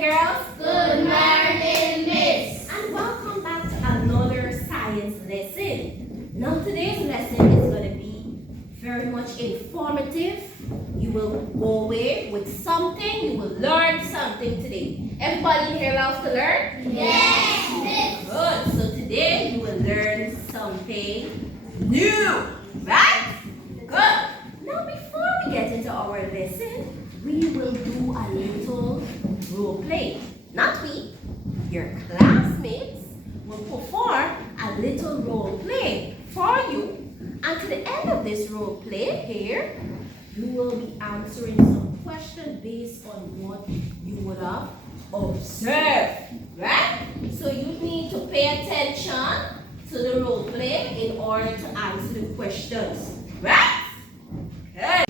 morning, girls. Good morning, Miss. And welcome back to another science lesson. Now, today's lesson is going to be very much informative. You will go away with something. You will learn something today. Everybody in here loves to learn? Yes, Miss. Good. So today you will learn something new, right? Good. Now, before we get into our lesson, we will do a little role play. Not we, your classmates will perform a little role play for you. And to the end of this role play here, you will be answering some questions based on what you would have observed, right? So you need to pay attention to the role play in order to answer the questions, right? Good.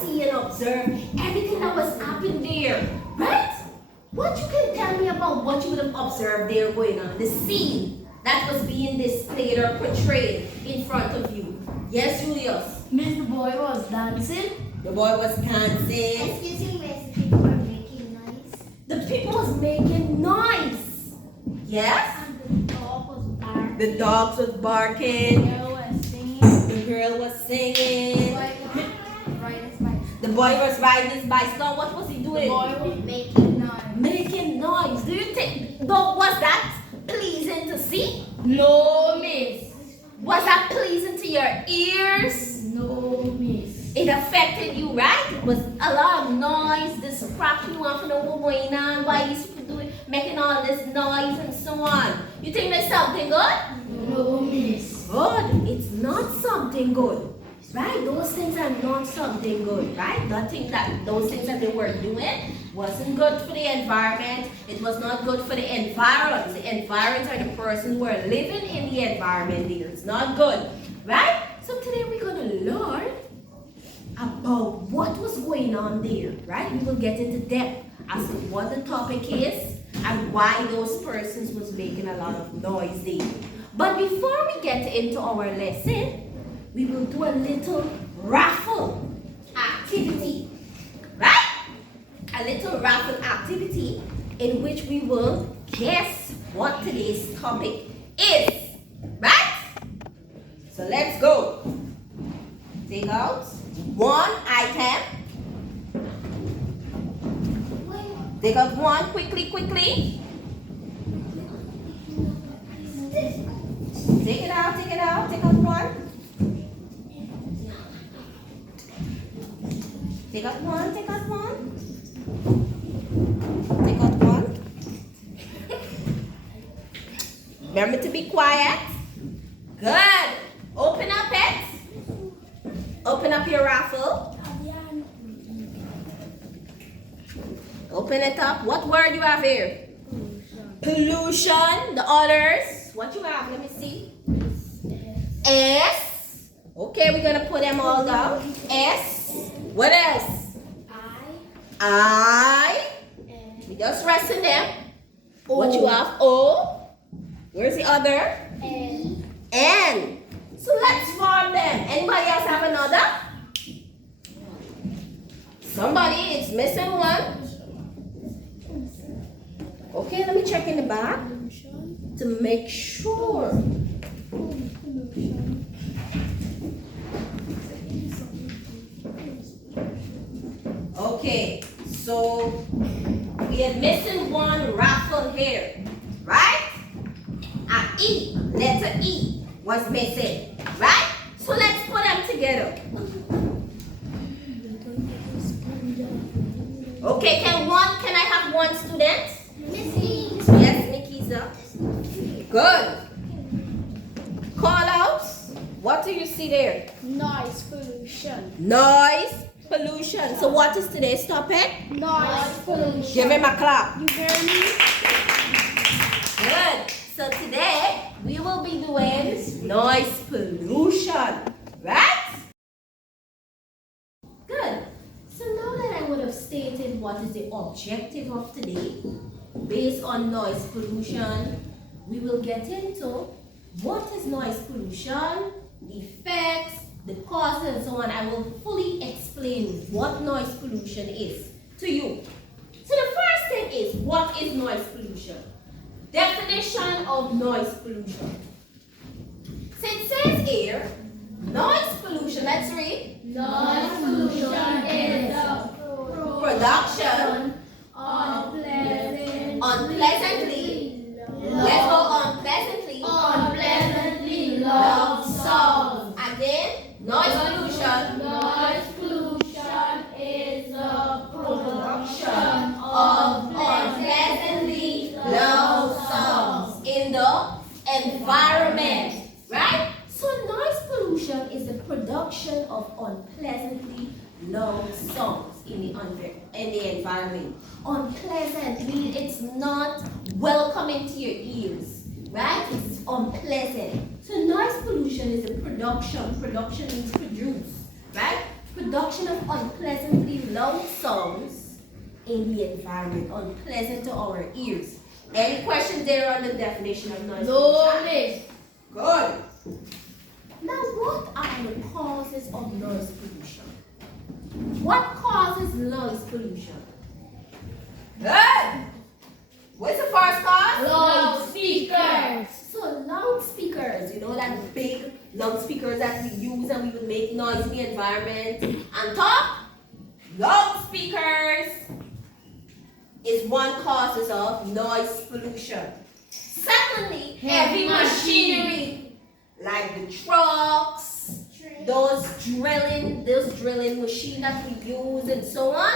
See and observe everything that was happening there, right? What you can tell me about what you would have observed there going on, the scene that was being displayed or portrayed in front of you. Yes, Julius? Miss, the boy was dancing. The boy was dancing. Excuse me, Miss, the people were making noise. The people was making noise. Yes? And the dog was barking. The dogs was barking. The girl was singing. The girl was singing. The boy was riding his bicycle. The boy was riding his bicycle. What was he doing? The boy was making noise. Making noise. Do you think, though, was that pleasing to see? No, Miss. Was that pleasing to your ears? No, Miss. It affected you, right? It was a lot of noise, distraction. You want to know what's going on, why these people doing, making all this noise and so on. You think there's something good? No, Miss. Good. It's not something good. Right? Those things are not something good, right? Those things that they were doing wasn't good for the environment. It was not good for the environs. The environs are the persons who are living in the environment there. It's not good, right? So today we're going to learn about what was going on there, right? We will get into depth as to what the topic is and why those persons was making a lot of noise there. But before we get into our lesson, we will do a little raffle activity, right? A little raffle activity in which we will guess what today's topic is, right? So let's go. Take out one item. Take out one quickly. Take it out, take out one. Take out one. Take out one. Remember to be quiet. Good. Open up it. Open up your raffle. Open it up. What word you have here? Pollution. The others. What you have? Let me see. S. Okay, we're going to put them all down. S. What else? I. We just resting them. O. What you have? O. Where's the other? N. So let's form them. Anybody else have another? Somebody is missing one. Okay, let me check in the back to make sure. Okay, so we are missing one raffle here, right? E, letter E was missing, right? So let's put them together. Okay, can I have one student? Missy. Yes, Nikisa. Good. Call out. What do you see there? Noise pollution. Noise pollution. So what is today's topic? Noise pollution. Give him a clap. You hear me? Good. So today we will be doing noise pollution, right? Good. So now that I would have stated what is the objective of today. Based on noise pollution, we will get into what is noise pollution, the effects, the causes, and so on. I will fully explain what noise pollution is to you. So the first thing is, what is noise pollution? Definition of noise pollution. So it says here, noise pollution, let's read. Noise pollution is the Production unpleasantly, let's go unpleasantly loud sound. Again, noise pollution. Noise pollution is the Production of unpleasantly loud sounds in the environment, right? So noise pollution is the production of unpleasantly loud sounds in the environment. Unpleasant means it's not welcoming to your ears, right? It's unpleasant. So noise pollution is the production. Production means produce, right? Production of unpleasantly loud sounds in the environment, unpleasant to our ears. Any questions there on the definition of noise pollution? miss. Good. Now, what are the causes of noise pollution? What causes noise pollution? Good. What's the first cause? Loudspeakers. So loudspeakers, you know that big loudspeakers that we use and we will make noise in the environment. And top, loudspeakers is one causes of noise pollution. Secondly, heavy machinery like the trucks, those drilling machine that we use and so on.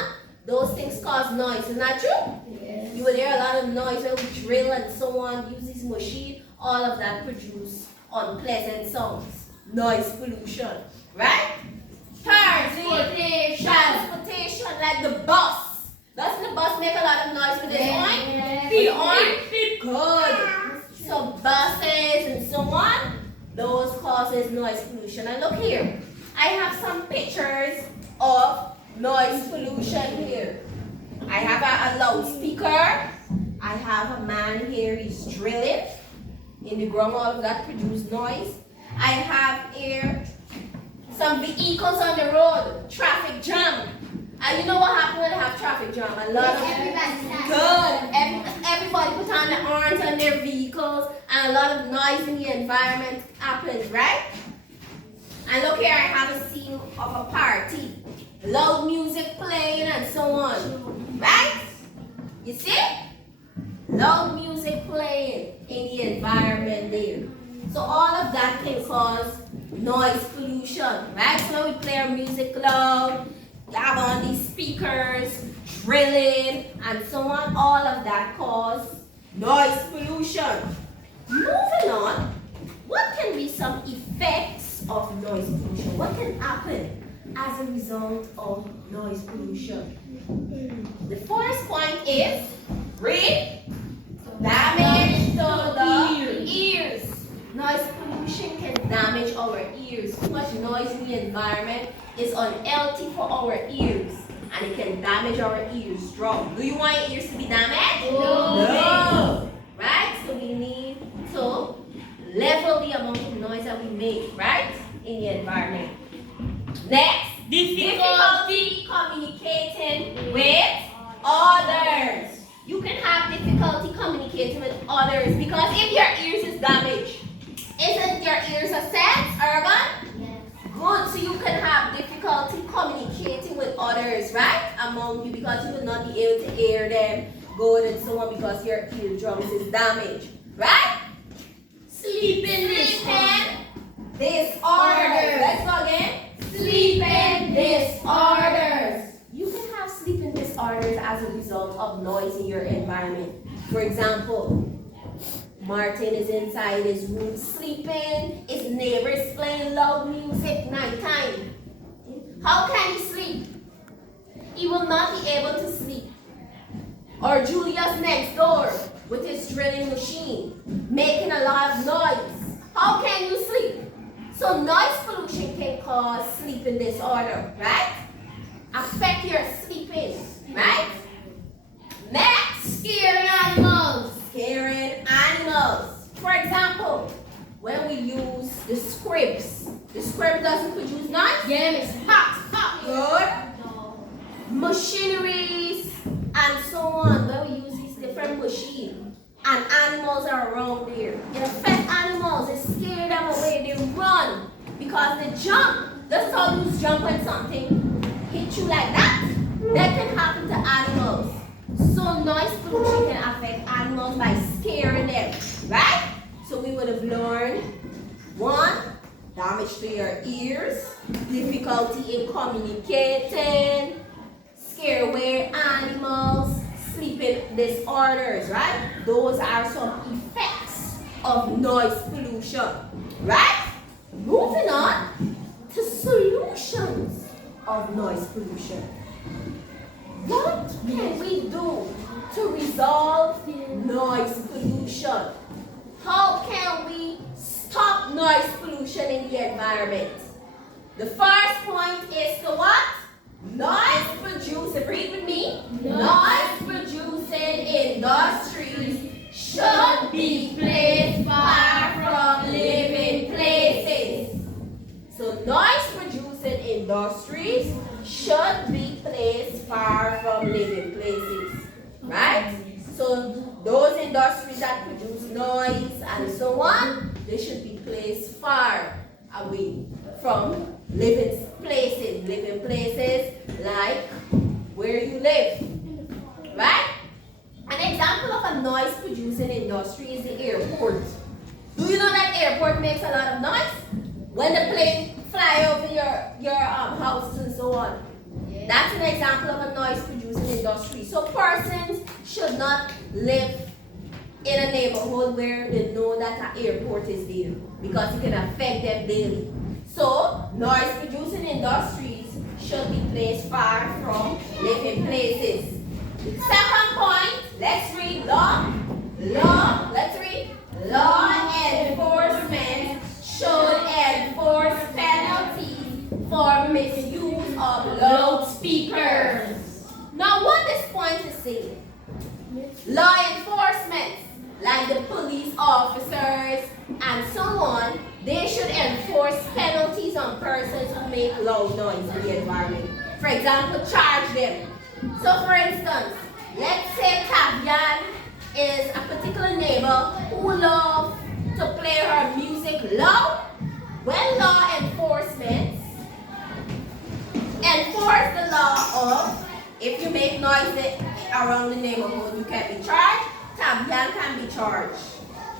Those things cause noise, isn't that true? Yes. You will hear a lot of noise when we drill and so on, use this machine, all of that produce unpleasant sounds, noise pollution, right? Thirdly, transportation like the bus. Doesn't the bus make a lot of noise with its horn? The horn? Good. So buses and so on, those causes noise pollution. And look here, I have some pictures of noise pollution here. I have a loudspeaker. I have a man here, he's drilling in the ground, all of that produce noise. I have here some vehicles on the road, traffic jam. And you know what happens when they have traffic jam? A lot of everybody put on the horns on their vehicles and a lot of noise in the environment happens, right? And look here, I have a scene of a party. Loud music playing and so on, right? You see? Loud music playing in the environment there. So all of that can cause noise pollution, right? So when we play our music loud, you have on these speakers, drilling, and so on, all of that cause noise pollution. Moving on, what can be some effects of noise pollution? What can happen as a result of noise pollution? The first point is damage to the ears. Noise pollution can damage our ears. Too much noise in the environment is unhealthy for our ears and it can damage our ears. Strong. Do you want your ears to be damaged? No. Right? So we need to level the amount of noise that we make, right? In the environment. Next, difficulty communicating with others. You can have difficulty communicating with others because if your ears is damaged, isn't your ears a sense organ? Yes. Good, so you can have difficulty communicating with others, right? Among you because you will not be able to hear them good and so on because your eardrums is damaged, right? Sleeping disorders. Let's go again. Sleeping disorders. You can have sleeping disorders as a result of noise in your environment. For example, Martin is inside his room sleeping. His neighbors playing loud music nighttime. How can he sleep? He will not be able to sleep. Or Julius next door with his drilling machine making a lot of noise. How can you sleep? So noise pollution can cause sleeping disorder, right? Affect your sleeping, right? Scaring animals. Scaring animals. For example, when we use the scripts doesn't produce noise. Yeah, Miss. Hot, hot. Good. Machineries and so on. When we use these different machines and animals are around there, it affects animals. It scares them away. They run because they jump. That's how you jump when something hit you like that. That can happen to animals. So noise pollution can affect animals by scaring them, right? So we would have learned, one, damage to your ears, difficulty in communicating, scare away animals, sleeping disorders, right? Those are some effects of noise pollution, right? Moving on to solutions of noise pollution. What can we do to resolve noise pollution? How can we stop noise pollution in the environment? The first point is to what? Noise producing, read with me. Noise producing industries should be placed far from living places. So noise producing industries should be placed far from living places, right? So those industries that produce noise and so on, they should be placed far away from living places like where you live, right? An example of a noise producing industry is the airport. Do you know that airport makes a lot of noise? When the plane fly over your house and so on. That's an example of a noise producing industry. So persons should not live in a neighborhood where they know that an airport is there because it can affect them daily. So noise producing industries should be placed far from living places. Second point, let's read law. Let's read. Law enforcement should enforce penalties for misuse of loudspeakers. Now what this point is saying, law enforcement, like the police officers and so on, they should enforce penalties on persons who make loud noise in the environment. For example, charge them. So for instance, let's say Tavian is a particular neighbor who loves to play her music loud. When law enforcement enforce the law of if you make noise around the neighborhood, you can be charged. Tavian can be charged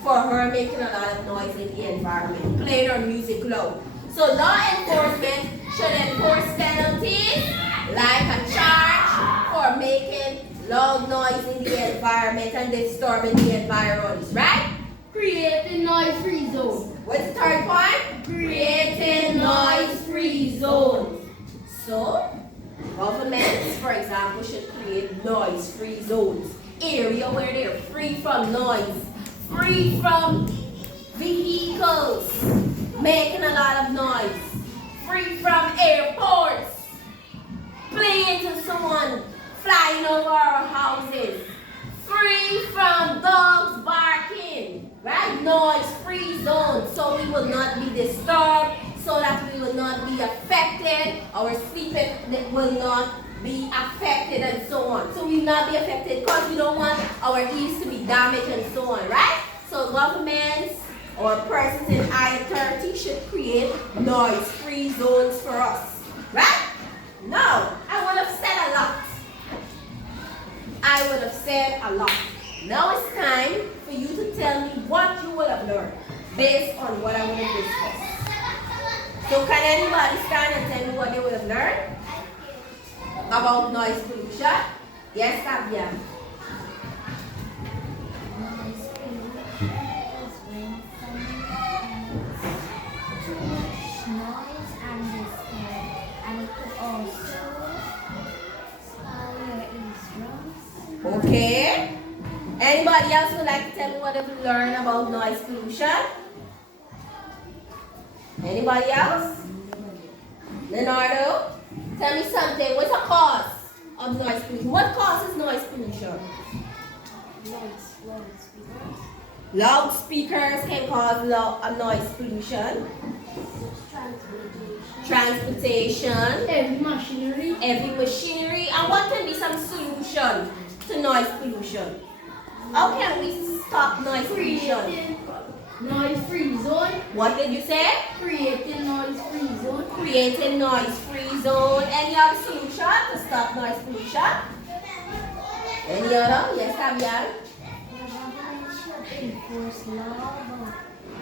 for her making a lot of noise in the environment, playing her music loud. So law enforcement should enforce penalties like a charge for making loud noise in the environment and disturbing the environs, right? Creating noise-free zone. What's the third point? Creating noise-free zones. So, governments, for example, should create noise-free zones. Area where they're free from noise, free from vehicles making a lot of noise, free from airports, planes and so on flying over our houses, free from dogs barking, right? Noise-free zones, so we will not be disturbed, so that we will not be affected, our sleeping will not be affected and so on. So we will not be affected because we don't want our ears to be damaged and so on, right? So governments or persons in higher authority should create noise-free zones for us, right? Now, I would have said a lot. Now it's time for you to tell me what you would have learned based on what I would have discussed. So can anybody stand and tell me what they would have learned about noise pollution? Yes, Tavian. Noise pollution is when someone makes too much noise and disturb, and it could also spoil your eardrums. Okay. Anybody else would like to tell me what they've learned about noise pollution? Anybody else? Leonardo, tell me something. What's the cause of noise pollution? What causes noise pollution? Loudspeakers. Loudspeakers can cause noise pollution. Transportation. Heavy machinery. Heavy machinery. And what can be some solution to noise pollution? How can we stop noise pollution? Creating noise-free zone. What did you say? Creating noise-free zone. Creating noise-free zone. Any other solution to stop noise pollution? Any other? Yes, Fabian? The government should enforce law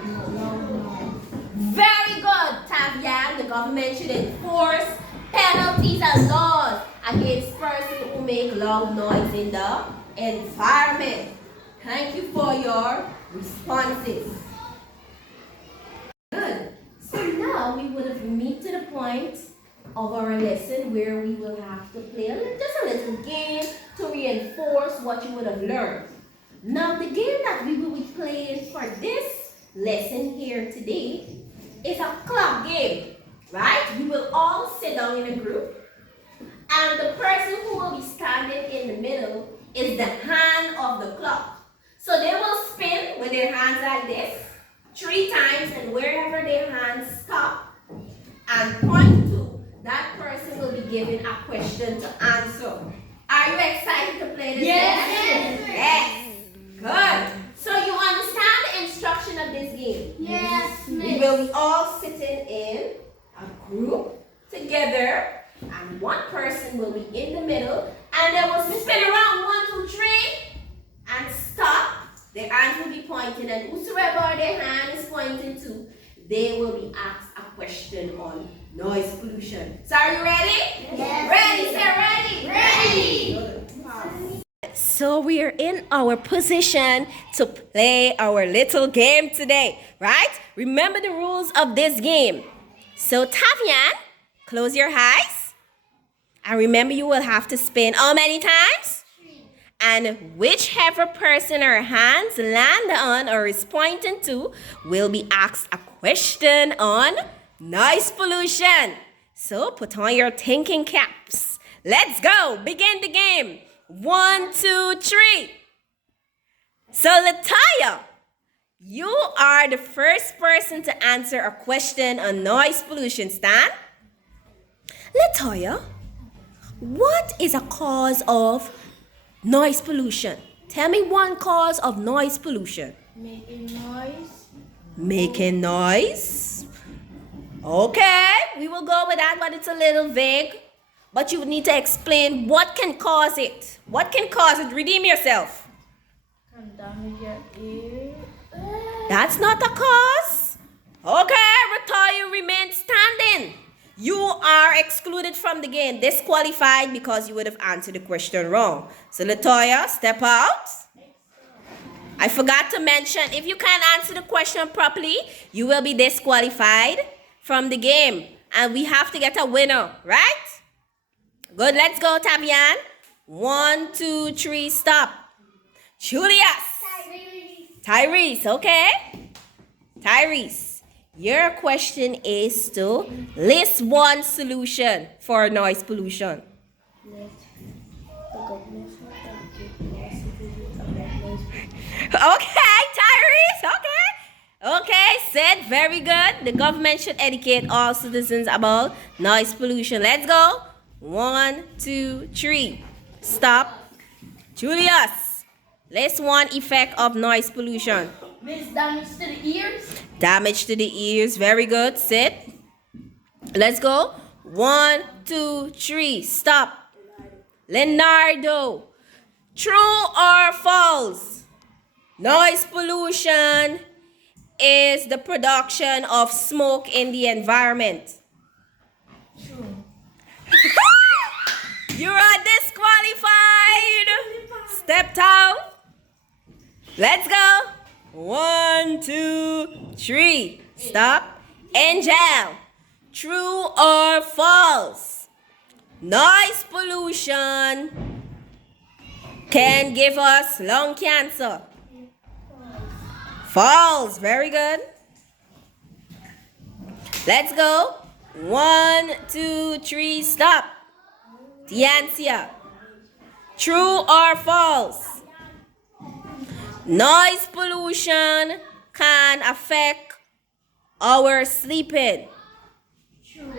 about loud noise. Very good, Tavian. The government should enforce penalties and laws against persons who make loud noise in the environment. Thank you for your responses. Good. So now we would have reached to the point of our lesson where we will have to play just a little game to reinforce what you would have learned. Now the game that we will be playing for this lesson here today is a clock game, right? We will all sit down in a group and the person who will be standing in the middle is the hand of the clock. So they will spin with their hands like this 3 times, and wherever their hands stop and point to, that person will be given a question to answer. Are you excited to play this Yes. game? Yes. Good. So you understand the instruction of this game? Yes, We miss. will be all sitting in a group together, and one person will be in the middle, and they will spin around 1, 2, 3, and stop. Their hands will be pointing, and whosoever their hand is pointing to, they will be asked a question on noise pollution. So are you ready? Yes. Ready, say ready. Ready. So we are in our position to play our little game today, right? Remember the rules of this game. So Tavian, close your eyes. And remember you will have to spin how many times? And whichever person our hands land on or is pointing to will be asked a question on noise pollution. So put on your thinking caps. Let's go. Begin the game. 1, 2, 3. So Latoya, you are the first person to answer a question on noise pollution. Stan? Latoya, what is a cause of noise pollution? Tell me one cause of noise pollution. Making noise. Making noise. Okay, we will go with that, but it's a little vague. But you need to explain what can cause it. What can cause it? Redeem yourself. Can damage your ear. That's not a cause. Okay, Ratoya, remain standing. You are excluded from the game, disqualified because you would have answered the question wrong. So Latoya, step out. I forgot to mention, if you can't answer the question properly, you will be disqualified from the game. And we have to get a winner, right? Good, let's go, Tavian. 1, 2, 3, stop. Julius. Tyrese, okay? Tyrese, your question is to list one solution for noise pollution. Okay, Tyrese, okay. Okay, said very good. The government should educate all citizens about noise pollution. Let's go. 1, 2, 3. Stop. Julius, list one effect of noise pollution. Miss, damage to the ears. Damage to the ears. Very good. Sit. Let's go. 1, 2, 3. Stop. Leonardo, true or false? Noise pollution is the production of smoke in the environment. True. You are disqualified. Step down. Let's go. 1, 2, 3. Stop. Angel, true or false? Noise pollution can give us lung cancer. False. Very good. Let's go. 1, 2, 3. Stop. Tiancia, true or false? Noise pollution can affect our sleeping. True.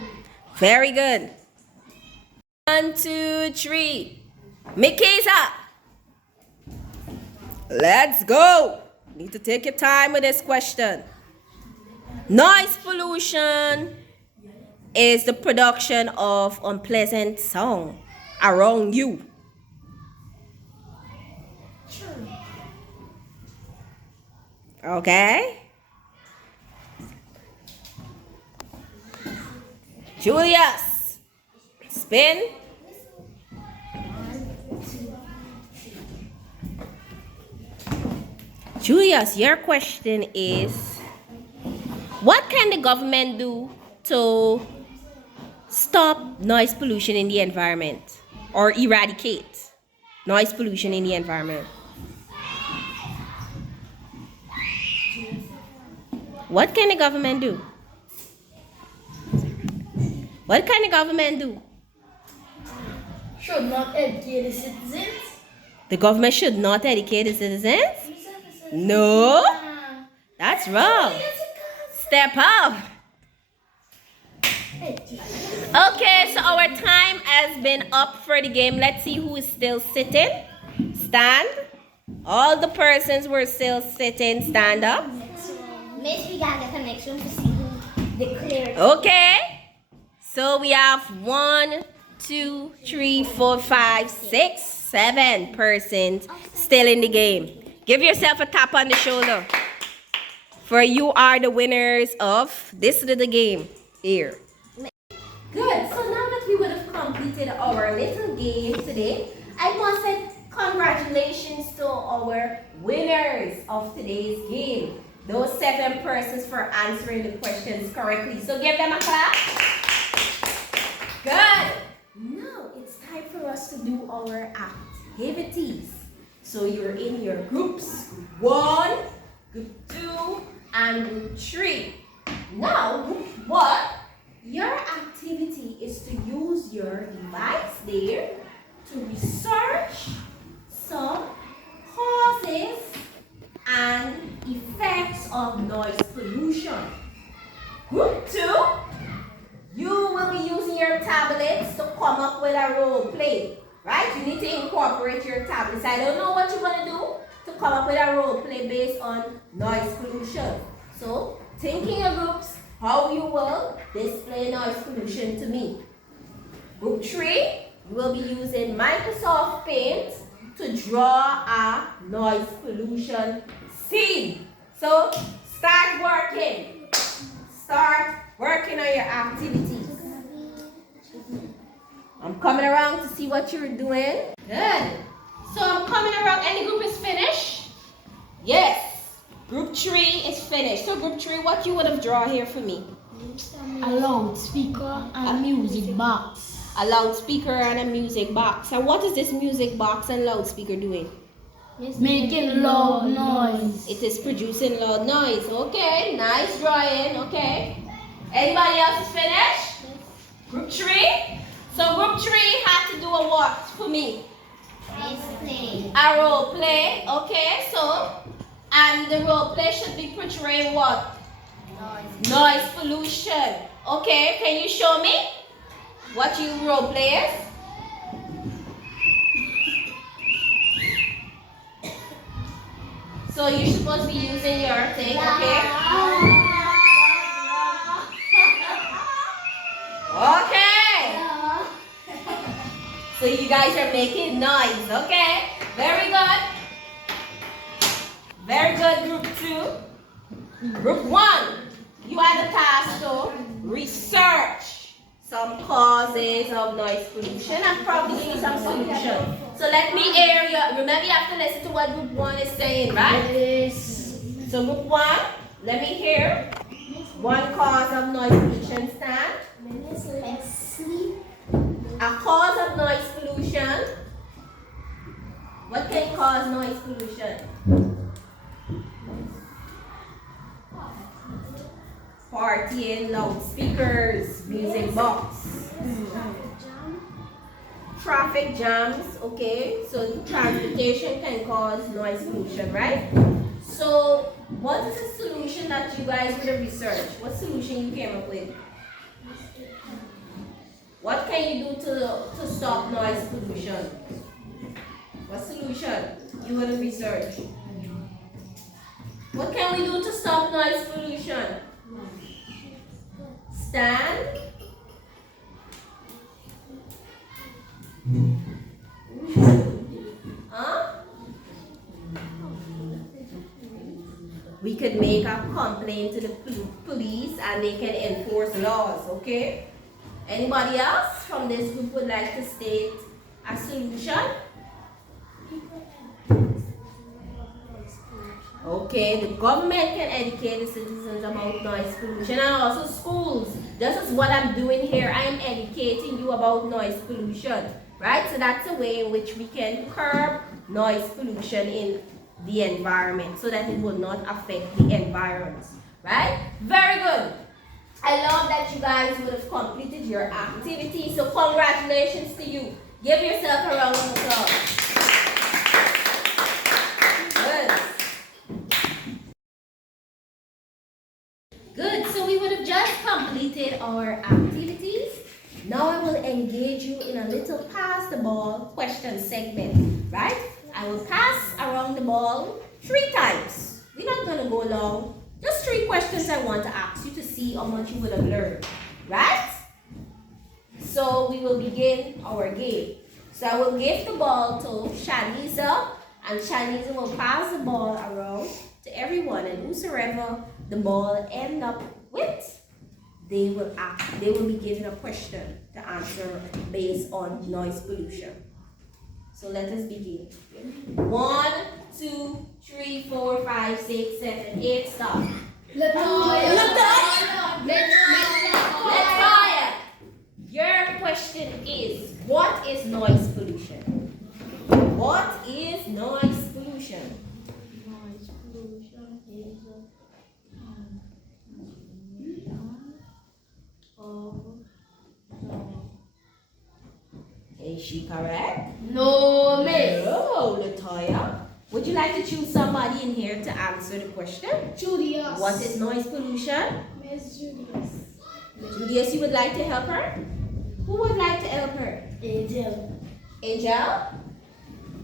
Very good. 1, 2, 3. Mikisa. Let's go. Need to take your time with this question. Noise pollution is the production of unpleasant sound around you. True. Okay? Julius, spin. Julius, your question is, what can the government do to stop noise pollution in the environment or eradicate noise pollution in the environment? What can the government do? What can the government do? Should not educate the citizens. The government should not educate the citizens? No, that's wrong. Step up. Okay, so our time has been up for the game. Let's see who is still sitting. Stand. All the persons who are still sitting, stand up. Miss, we got the connection to see who declared. Okay. So we have 1, 2, 3, 4, 5, 6, 7 persons still in the game. Give yourself a tap on the shoulder. For you are the winners of this little game here. Good. So now that we would have completed our little game today, I must say congratulations to our winners of today's game. Those 7 persons for answering the questions correctly. So give them a clap. Good. Now it's time for us to do our activities. So you're in your groups, group 1, group 2, and group 3. Now, group 1, your activity is to use your device there to research some causes and effects of noise pollution. Group 2, you will be using your tablets to come up with a role play. Right? You need to incorporate your tablets. I don't know what you're going to do to come up with a role play based on noise pollution. So, think in your groups how you will display noise pollution to me. Group 3, you will be using Microsoft Paint to draw a noise pollution scene. So, start working. Start working on your activities. I'm coming around to see what you're doing. Good. So I'm coming around. Any group is finished? Yes. Group 3 is finished. So group 3, what you would have drawn here for me? A loudspeaker and a music box. A loudspeaker and a music box. And what is this music box and loudspeaker doing? Making loud noise. It is producing loud noise. Okay. Nice drawing. Okay. Anybody else is finished? Group 3? So group 3 had to do a what for me? Display. A role play. Okay, so, and the role play should be portraying what? Noise pollution. Okay, can you show me what you role play is? So you're supposed to be using your thing, okay? Okay. So you guys are making noise, okay? Very good. Very good, group 2. Group 1, you had the task to research some causes of noise pollution and probably give me some solution. So let me hear you. Remember, you have to listen to what group 1 is saying, right? Yes. So group 1, let me hear. One cause of noise pollution stand. Like sleep. A cause of noise pollution. What can cause noise pollution? Partying, loudspeakers, music box. traffic jams, okay? So transportation can cause noise pollution, right? So what is the solution that you guys would have researched? What solution you came up with? What can you do to stop noise pollution? What solution you would have researched? What can we do to stop noise pollution? Stand. Huh? We could make a complaint to the police and they can enforce laws, okay? Anybody else from this group would like to state a solution? Okay, the government can educate the citizens about noise pollution and also schools. This is what I'm doing here. I am educating you about noise pollution, right? So that's a way in which we can curb noise pollution in the environment so that it will not affect the environment, right? Very good. I love that you guys would have completed your activity. So congratulations to you. Give yourself a round of applause. Good, so we would have just completed our activities. Now I will engage you in a little pass the ball question segment, right? I will pass around the ball 3 times. We're not going to go long. Just 3 questions I want to ask you to see how much you would have learned, right? So we will begin our game. So I will give the ball to Shaniza, and Shaniza will pass the ball around to everyone, and whosoever the ball end up with, they will be given a question to answer based on noise pollution. So let us begin. 1, 2, 3, 4, 5, 6, 7, 8, stop. Let's fire. Your question is, what is noise pollution? What is noise pollution? Noise pollution is Is she correct? No, miss. No, Latoya. Would you like to choose somebody in here to answer the question? Julius. What is noise pollution? Miss Julius. Julius, you would like to help her? Who would like to help her? Angel. Angel?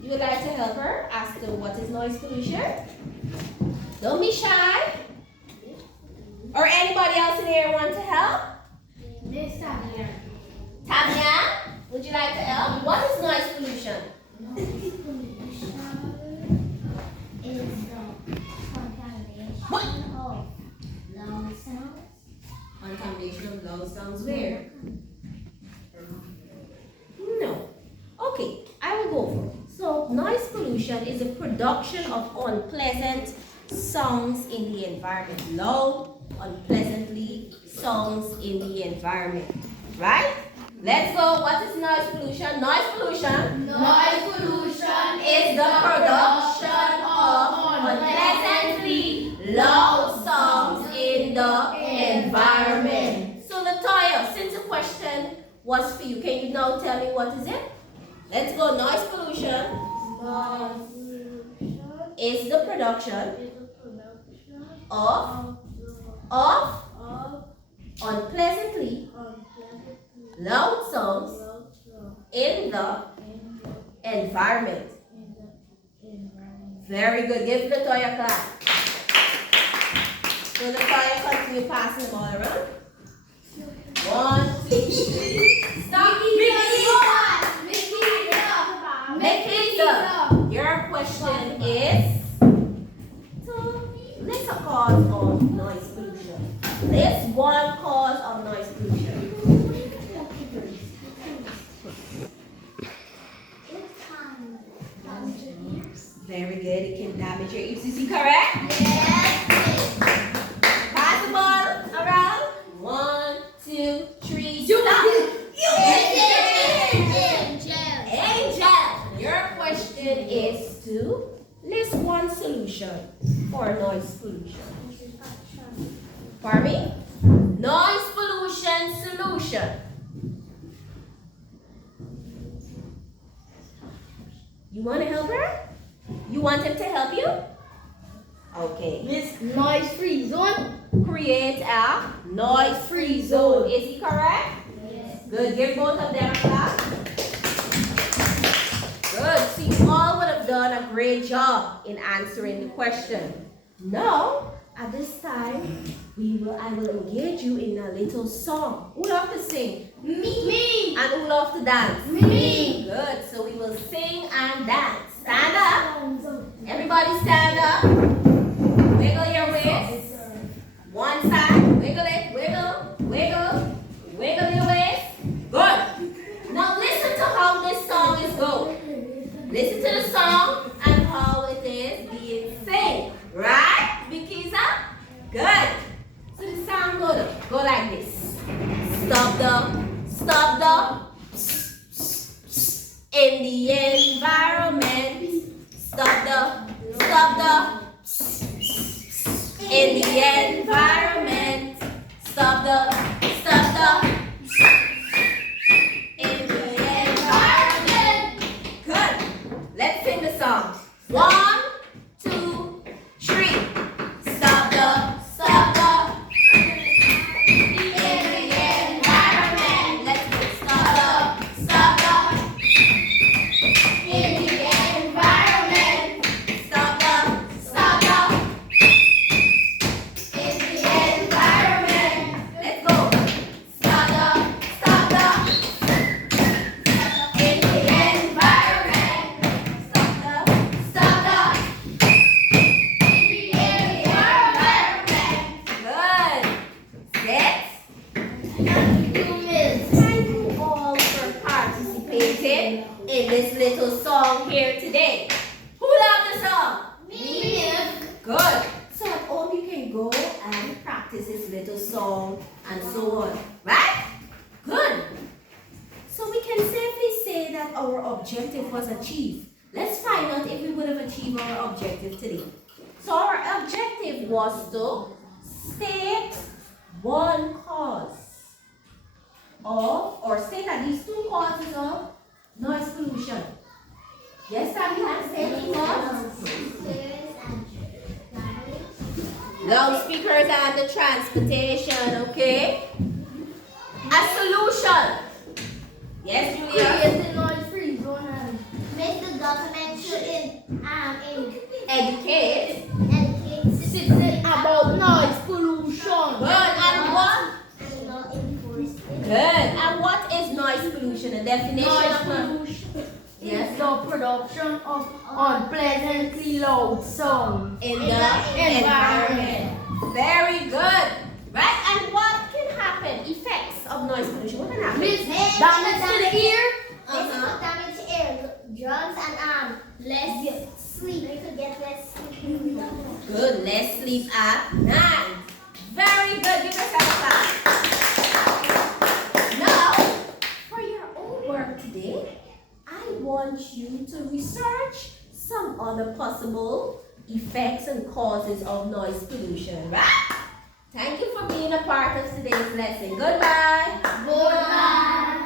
You would like to help her ask her what is noise pollution? Don't be shy. Or anybody else in here want to help? Miss Tanya. Tanya, would you like to help? What is noise pollution? noise pollution is the contamination What? of loud sounds. Contamination of loud sounds where? No. Okay, I will go for it. So, noise pollution is the production of unpleasant sounds in the environment. Loud, unpleasantly sounds in the environment. Right? Let's go. What is noise pollution? Noise pollution Noise pollution is the production of unpleasantly loud sounds in the environment. So, Latoya, since the question was for you, can you now tell me what is it? Let's go. Noise pollution is the production of unpleasantly loud sounds in the environment. Very good. Give Latoya a clap. So Latoya, continue passing the ball around. 1, 2, 3. Stop. Nikita, your question is to list a cause of noise pollution. List one cause of noise pollution. Very good. It can damage your ears. Is he correct? Yes. Pass the ball around. 1, 2, 3. Stop. Angel, your question is to list one solution for noise pollution. Pardon me? Noise pollution solution. You want to help her? You want him to help you? Okay. Miss noise free zone. Create a noise-free zone. Is he correct? Yes. Good. Give both of them a clap. Good. So you all would have done a great job in answering the question. Now, at this time, I will engage you in a little song. Who love to sing? Me. And who love to dance? Me. Good. So we will sing and dance. Stand up. Everybody stand up. Wiggle your waist. One side. Wiggle it. Wiggle. Wiggle. Wiggle your waist. Good. Now listen to how this song is going. Listen to the song and how it is being sang. Right? Bikiza? Good. So the sound go like this. Stop in the environment. Stop in the environment. Stop in the environment. Good. Let's sing the song. 1, 2, 3. Stop in the environment. Let's go. Stop in the environment. Stop in the environment. Let's go. Stop in the environment. Stop in the environment. Good. Set. Thank you all for participating in this little song here today. Who loved the song? Me. Good. So at home you can go and practice this little song and so on. Right? Good. So we can safely say that our objective was achieved. Let's find out if we would have achieved our objective today. So our objective was to state one cause of, or state at least 2 causes of noise pollution. Yes, Sammy has said it was loudspeakers and the transportation, okay? A solution. Yes, Julia? Create the noise free zone and Make the government should Educate. educate citizen about noise pollution. Good. And what? and law enforcement. Good. And what is noise pollution? A definition Noise of a... pollution Yes. is the production of unpleasantly loud sound In the environment. Very good. Right? And what can happen? Effects of noise pollution. What can happen? Miss damage to the ear. Physical damage to air, drugs and less sleep. You could get less sleep. Good. Less sleep at night. Very good. Give yourself a clap. Now, for your own work today, I want you to research some other possible effects and causes of noise pollution, right? Thank you for being a part of today's lesson. Goodbye. Goodbye.